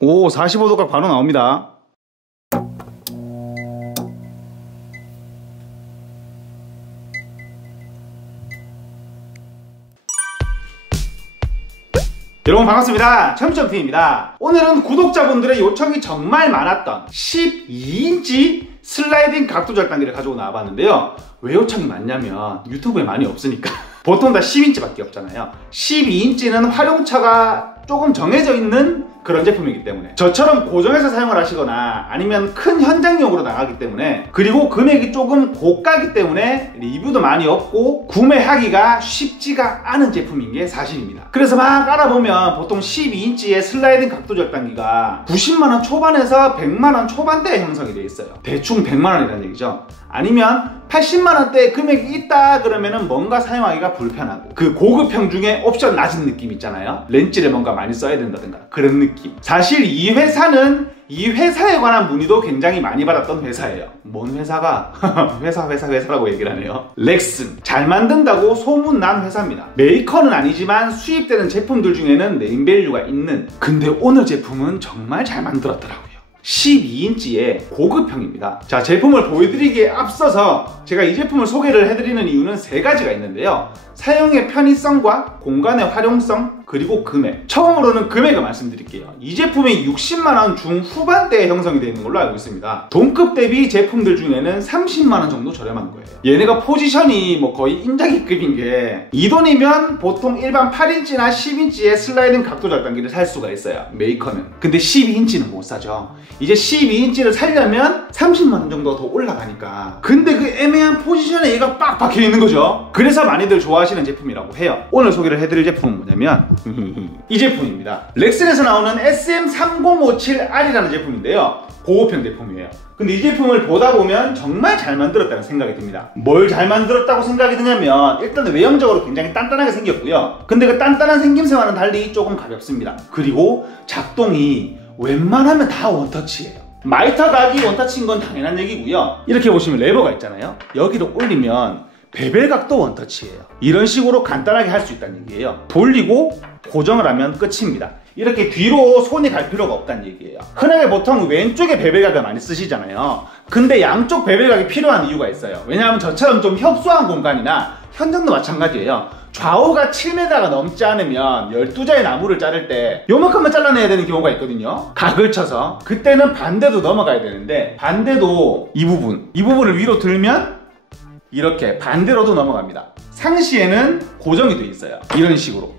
오, 45도각 바로 나옵니다. 여러분 반갑습니다. 첨점TV입니다. 오늘은 구독자분들의 요청이 정말 많았던 12인치 슬라이딩 각도 절단기를 가지고 나와봤는데요. 왜 요청이 많냐면 유튜브에 많이 없으니까. 보통 다 10인치밖에 없잖아요. 12인치는 활용처가 조금 정해져 있는 그런 제품이기 때문에, 저처럼 고정해서 사용을 하시거나 아니면 큰 현장용으로 나가기 때문에, 그리고 금액이 조금 고가기 때문에 리뷰도 많이 없고 구매하기가 쉽지가 않은 제품인 게 사실입니다. 그래서 막 알아보면 보통 12인치의 슬라이딩 각도 절단기가 90만원 초반에서 100만원 초반대에 형성이 되어 있어요. 대충 100만원이라는 얘기죠. 아니면 80만원대 금액이 있다 그러면은 뭔가 사용하기가 불편하고, 그 고급형 중에 옵션 낮은 느낌 있잖아요. 렌즈를 뭔가 많이 써야 된다든가 그런 느낌. 사실 이 회사는 이 회사에 관한 문의도 굉장히 많이 받았던 회사예요. 뭔 회사가? 회사라고 얘기를 하네요. 렉슨. 잘 만든다고 소문난 회사입니다. 메이커는 아니지만 수입되는 제품들 중에는 네임밸류가 있는, 근데 오늘 제품은 정말 잘 만들었더라고요. 12인치의 고급형입니다. 자, 제품을 보여드리기에 앞서서 제가 이 제품을 소개를 해드리는 이유는 세 가지가 있는데요. 사용의 편의성과 공간의 활용성, 그리고 금액. 처음으로는 금액을 말씀드릴게요. 이 제품이 60만원 중후반대에 형성이 되어 있는 걸로 알고 있습니다. 동급 대비 제품들 중에는 30만원 정도 저렴한 거예요. 얘네가 포지션이 뭐 거의 인자기급인 게, 이 돈이면 보통 일반 8인치나 10인치의 슬라이딩 각도 절단기를 살 수가 있어요, 메이커는. 근데 12인치는 못 사죠. 이제 12인치를 살려면 30만원 정도 더 올라가니까. 근데 그 애매한 포지션에 얘가 빡 박혀 있는 거죠. 그래서 많이들 좋아하시는 제품이라고 해요. 오늘 소개를 해드릴 제품은 뭐냐면 이 제품입니다. 렉슨에서 나오는 SM3057R이라는 제품인데요. 고급형 제품이에요. 근데 이 제품을 보다 보면 정말 잘 만들었다는 생각이 듭니다. 뭘 잘 만들었다고 생각이 드냐면, 일단 외형적으로 굉장히 단단하게 생겼고요. 근데 그 단단한 생김새와는 달리 조금 가볍습니다. 그리고 작동이 웬만하면 다 원터치예요. 마이터 각이 원터치인 건 당연한 얘기고요. 이렇게 보시면 레버가 있잖아요. 여기를 올리면 베벨 각도 원터치예요. 이런 식으로 간단하게 할 수 있다는 얘기예요. 돌리고 고정을 하면 끝입니다. 이렇게 뒤로 손이 갈 필요가 없다는 얘기예요. 흔하게 보통 왼쪽에 베벨각을 많이 쓰시잖아요. 근데 양쪽 베벨각이 필요한 이유가 있어요. 왜냐하면 저처럼 좀 협소한 공간이나 현장도 마찬가지예요. 좌우가 7m가 넘지 않으면 12자의 나무를 자를 때 요만큼만 잘라내야 되는 경우가 있거든요. 각을 쳐서. 그때는 반대도 넘어가야 되는데, 반대도 이 부분을 위로 들면 이렇게 반대로도 넘어갑니다. 상시에는 고정이 되어 있어요.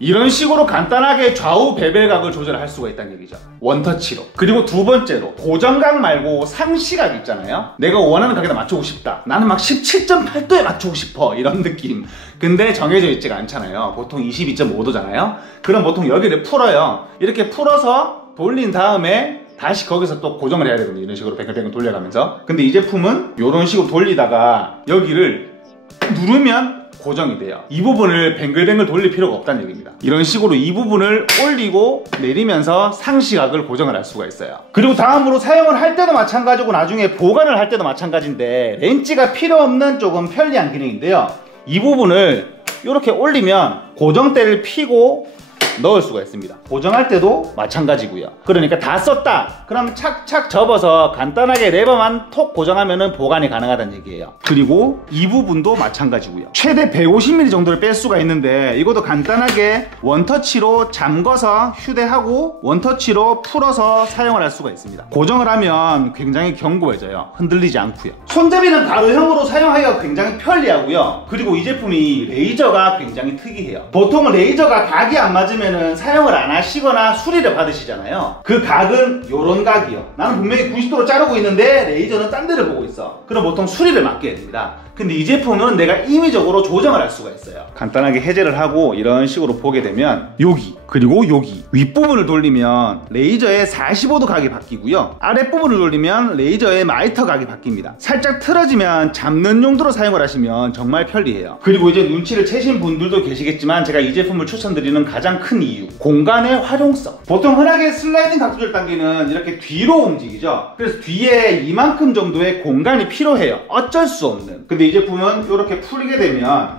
이런 식으로 간단하게 좌우 베벨각을 조절할 수가 있다는 얘기죠. 원터치로. 그리고 두 번째로, 고정각 말고 상시각 있잖아요. 내가 원하는 각에다 맞추고 싶다. 나는 막 17.8도에 맞추고 싶어. 이런 느낌. 근데 정해져 있지가 않잖아요. 보통 22.5도잖아요. 그럼 보통 여기를 풀어요. 이렇게 풀어서 돌린 다음에 다시 거기서 또 고정을 해야 되거든요. 이런 식으로 뱅글뱅글 돌려가면서. 근데 이 제품은 이런 식으로 돌리다가 여기를 누르면 고정이 돼요. 이 부분을 뱅글뱅글 돌릴 필요가 없다는 얘기입니다. 이런 식으로 이 부분을 올리고 내리면서 상시각을 고정을 할 수가 있어요. 그리고 다음으로 사용을 할 때도 마찬가지고 나중에 보관을 할 때도 마찬가지인데, 렌치가 필요 없는 조금 편리한 기능인데요. 이 부분을 이렇게 올리면 고정대를 피고 넣을 수가 있습니다. 고정할 때도 마찬가지고요. 그러니까 다 썼다 그럼 착착 접어서 간단하게 레버만 톡 고정하면 보관이 가능하다는 얘기예요. 그리고 이 부분도 마찬가지고요. 최대 150mm 정도를 뺄 수가 있는데, 이것도 간단하게 원터치로 잠궈서 휴대하고 원터치로 풀어서 사용을 할 수가 있습니다. 고정을 하면 굉장히 견고해져요. 흔들리지 않고요. 손잡이는 가로형으로 사용하기가 굉장히 편리하고요. 그리고 이 제품이 레이저가 굉장히 특이해요. 보통은 레이저가 각이 안 맞으면 사용을 안 하시거나 수리를 받으시잖아요. 그 각은 요런 각이요. 나는 분명히 90도로 자르고 있는데 레이저는 딴 데를 보고 있어. 그럼 보통 수리를 맡겨야 됩니다. 근데 이 제품은 내가 임의적으로 조정을 할 수가 있어요. 간단하게 해제를 하고 이런 식으로 보게 되면 여기, 그리고 여기 윗부분을 돌리면 레이저의 45도 각이 바뀌고요. 아랫부분을 돌리면 레이저의 마이터 각이 바뀝니다. 살짝 틀어지면 잡는 용도로 사용을 하시면 정말 편리해요. 그리고 이제 눈치를 채신 분들도 계시겠지만, 제가 이 제품을 추천드리는 가장 큰 이유, 공간의 활용성. 보통 흔하게 슬라이딩 각도 절단기는 이렇게 뒤로 움직이죠. 그래서 뒤에 이만큼 정도의 공간이 필요해요. 어쩔 수 없는. 근데 이 제품은 이렇게 풀게 되면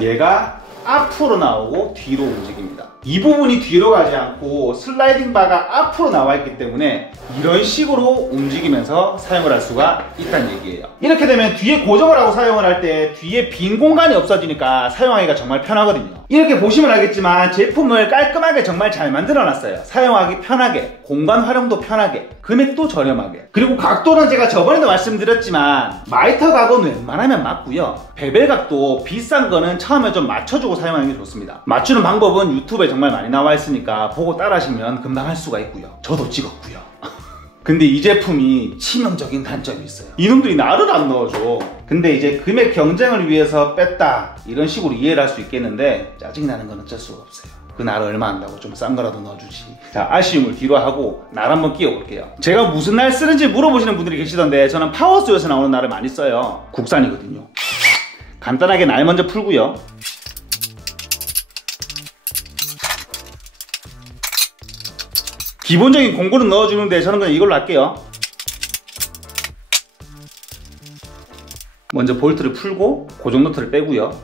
얘가 앞으로 나오고 뒤로 움직입니다. 이 부분이 뒤로 가지 않고 슬라이딩 바가 앞으로 나와 있기 때문에 이런 식으로 움직이면서 사용을 할 수가 있다는 얘기예요. 이렇게 되면 뒤에 고정을 하고 사용을 할 때 뒤에 빈 공간이 없어지니까 사용하기가 정말 편하거든요. 이렇게 보시면 알겠지만 제품을 깔끔하게 정말 잘 만들어 놨어요. 사용하기 편하게, 공간 활용도 편하게, 금액도 저렴하게. 그리고 각도는 제가 저번에도 말씀드렸지만 마이터 각은 웬만하면 맞고요. 베벨 각도 비싼 거는 처음에 좀 맞춰주고 사용하는 게 좋습니다. 맞추는 방법은 유튜브에 정말 많이 나와 있으니까 보고 따라 하시면 금방 할 수가 있고요. 저도 찍었고요. 근데 이 제품이 치명적인 단점이 있어요. 이놈들이 나를 안 넣어줘. 근데 이제 금액 경쟁을 위해서 뺐다 이런 식으로 이해를 할 수 있겠는데 짜증이 나는 건 어쩔 수가 없어요. 그 날을 얼마 한다고 좀 싼 거라도 넣어주지. 자, 아쉬움을 뒤로 하고 날 한번 끼워볼게요. 제가 무슨 날 쓰는지 물어보시는 분들이 계시던데 저는 파워스에서 나오는 날을 많이 써요. 국산이거든요. 간단하게 날 먼저 풀고요. 기본적인 공구는 넣어주는데 저는 그냥 이걸로 할게요. 먼저 볼트를 풀고 고정 너트를 빼고요.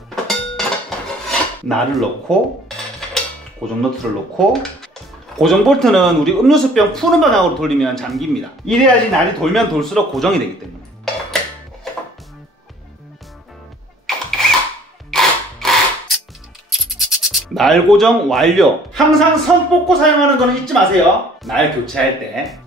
날을 넣고 고정 너트를 넣고, 고정 볼트는 우리 음료수병 푸는 방향으로 돌리면 잠깁니다. 이래야지 날이 돌면 돌수록 고정이 되기 때문에. 날 고정 완료. 항상 선 뽑고 사용하는 거는 잊지 마세요. 날 교체할 때.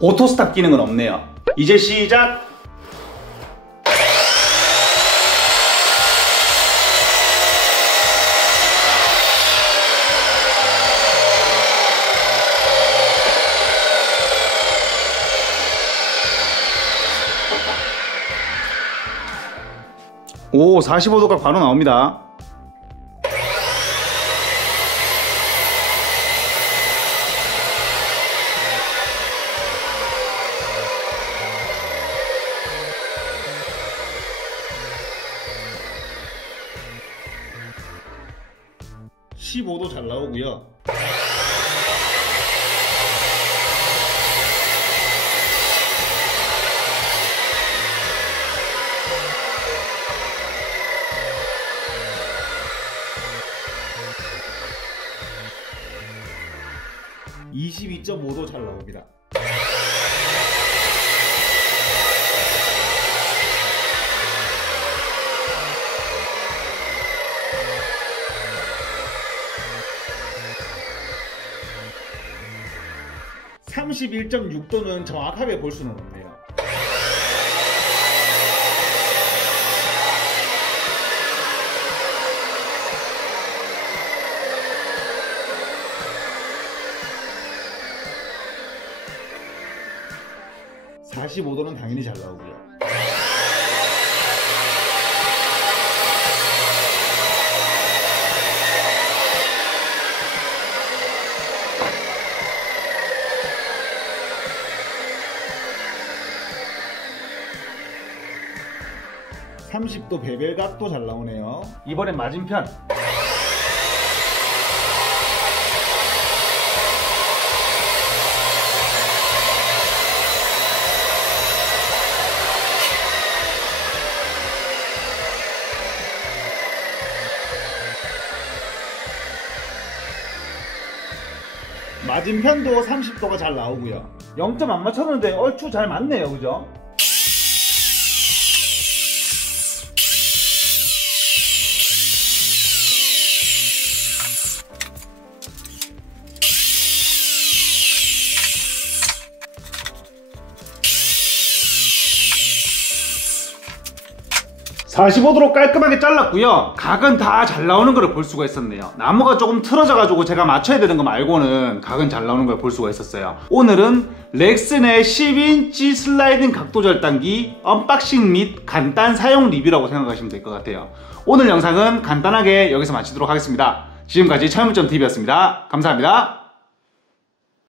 오토 스탑 기능은 없네요. 이제 시작. 오, 45도가 바로 나옵니다. (15도) 잘 나오고요. (22.5도) 잘 나옵니다. (31.6도는) 정확하게 볼 수는 없네요. (45도는) 당연히 잘 나오고요. (30도) 베벨 각도 잘 나오네요. 이번엔 맞은편. 맞은편도 30도가 잘 나오고요. 0점 안 맞췄는데 얼추 잘 맞네요. 그죠? (45도로) 깔끔하게 잘랐고요. 각은 다 잘 나오는 걸 볼 수가 있었네요. 나무가 조금 틀어져 가지고 제가 맞춰야 되는 거 말고는 각은 잘 나오는 걸 볼 수가 있었어요. 오늘은 렉슨의 10인치 슬라이딩 각도 절단기 언박싱 및 간단 사용 리뷰라고 생각하시면 될 것 같아요. 오늘 영상은 간단하게 여기서 마치도록 하겠습니다. 지금까지 철물점TV였습니다. 감사합니다.